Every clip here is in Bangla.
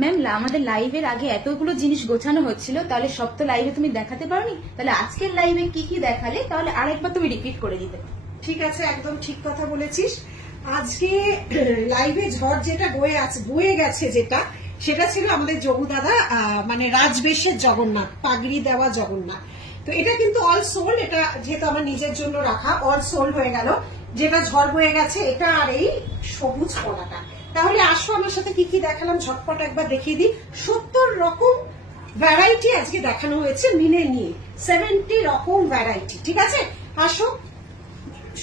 ম্যাম আমাদের লাইভের আগে এতগুলো জিনিস গোছানো হচ্ছিল, তাহলে সব তো লাইভে তুমি দেখাতে পারোনি, তাহলে আজকের লাইভে কি কি দেখালে তাহলে আরেকবার তুমি রিপিট করে দিতে। ঠিক আছে, একদম ঠিক কথা বলেছিস। আজকে লাইভে ঝড় যেটা বয়ে গেছে সেটা ছিল আমাদের যোগু দাদা, মানে রাজবেশের জগন্নাথ, পাগড়ি দেওয়া জগন্নাথ। তো এটা কিন্তু অল সোল্ড, এটা যেহেতু আমার নিজের জন্য রাখা অল সোল্ড হয়ে গেল। যেটা ঝড় বয়ে গেছে এটা আর এই সবুজ পলাটা। তাহলে আসো আমার সাথে কি কি দেখালাম ঝটপট একবার দেখিয়ে দিই। 70 রকম ভ্যারাইটি আজকে দেখানো হয়েছে মিলে নিয়ে, 70 রকম ভ্যারাইটি। ঠিক আছে, আসো।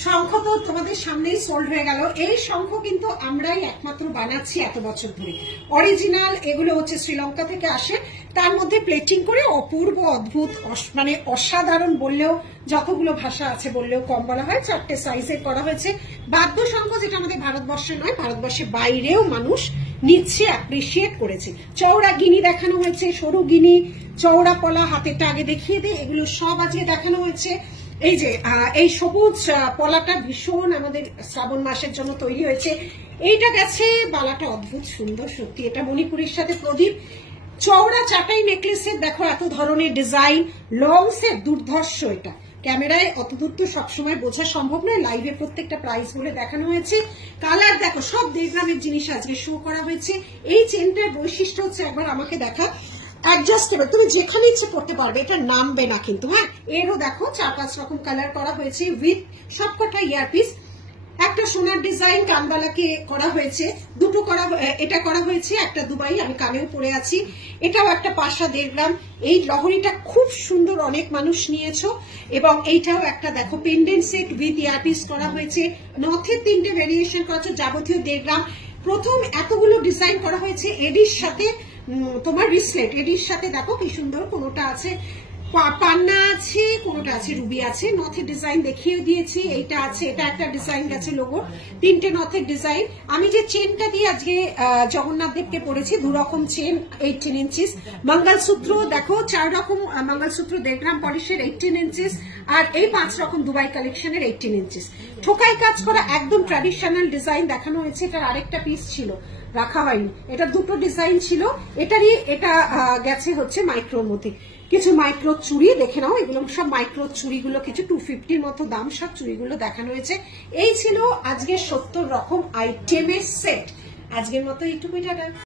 শঙ্খ তো তোমাদের সামনেই সোল্ড হয়ে গেল। এই শঙ্খ কিন্তু আমরাই একমাত্র বানাচ্ছি এত বছর ধরে, অরিজিনাল। এগুলো হচ্ছে শ্রীলঙ্কা থেকে আসে, তার মধ্যে প্লেটিং করে অপূর্ব অদ্ভুত, মানে অসাধারণ বললেও, যতগুলো ভাষা আছে বললেও কম বলা হয়। 4টে সাইজে করা হয়েছে। বাদ্য শঙ্খ যেটা আমাদের ভারতবর্ষে নয়, ভারতবর্ষের বাইরেও মানুষ নিচ্ছে, অ্যাপ্রিসিয়েট করেছে। চওড়া গিনি দেখানো হয়েছে, সরু গিনি, চওড়া পলা, হাতেরটা আগে দেখিয়ে দিই। এগুলো সব আজকে দেখানো হয়েছে। এই যে এই সবুজ পলাটা ভীষণ আমাদের শ্রাবণ মাসের জন্য তৈরি হয়েছে। এইটা গেছে, বালাটা অদ্ভুত সুন্দর সত্যি, এটা মণিপুরের সাথে প্রদীপ। চওড়া চাটাই নেকলেসের দেখো এত ধরনের ডিজাইন, লং সেট দুর্ধর্ষ। এটা ক্যামেরায় অত দূর তো সবসময় বোঝা সম্ভব নয়, লাইভে প্রত্যেকটা প্রাইস বলে দেখানো হয়েছে। কালার দেখো, সব দেড়গ্রামের জিনিস আজকে শো করা হয়েছে। এই চেনটার বৈশিষ্ট্য হচ্ছে, একবার আমাকে দেখা, অ্যাডজাস্টেবল, তুমি যেখানে ইচ্ছে পড়তে পারবে, এটা নামবে না কিন্তু। হ্যাঁ, এরও দেখো 4-5 রকম কালার করা হয়েছে উইথ সবকটা ইয়ারপিস। একটা সোনার ডিজাইন কানবালাকে করা হয়েছে, দুটো এটা করা হয়েছে, একটা দুবাই আমি কানেও পরে আছি। এটাও একটা পাশা 1.5 গ্রাম। এই লহরিটা খুব সুন্দর, অনেক মানুষ নিয়েছো। এবং এইটাও একটা দেখো পেন্ডেন্ট সেট উইথ ইয়ারপিস করা হয়েছে। নথের 3টে ভেরিয়েশন করা হচ্ছে, যাবতীয় 1.5 গ্রাম। প্রথম এতগুলো ডিজাইন করা হয়েছে এডির সাথে, তোমার রিসলেট এডির সাথে দেখো কি সুন্দর, কোনোটা আছে পান্না আছে, কোনোটা আছে রুবি আছে। নথের ডিজাইন দেখিয়ে দিয়েছি, এইটা আছে, এটা একটা ডিজাইন গেছে লোগো, 3টে নথের ডিজাইন। আমি যে চেনটা দিয়ে আজকে জগন্নাথ দেবকে পড়েছি, 2 রকম চেন 18 ইঞ্চিস। মঙ্গলসূত্র দেখো 4 রকম মঙ্গলসূত্র 1.5 গ্রাম পলিশের 18 ইঞ্চিস, আর এই 5 রকম দুবাই কালেকশনের 18 ইঞ্চিস। ঠোকাই কাজ করা একদম ট্র্যাডিশনাল ডিজাইন দেখানো হয়েছে। এটার আরেকটা পিস ছিল, রাখা হয়নি, এটা 2টো ডিজাইন ছিল। এটা গেছে হচ্ছে মাইক্রোর মধ্যে। কিছু মাইক্রো চুড়ি দেখে নাও, এগুলো সব মাইক্রো চুড়িগুলো, কিছু 250 মতো দাম, সব চুড়িগুলো দেখানো হয়েছে। এই ছিল আজকে 70 রকম আইটেমের সেট। আজকের মতো এইটুকুই, টাটা।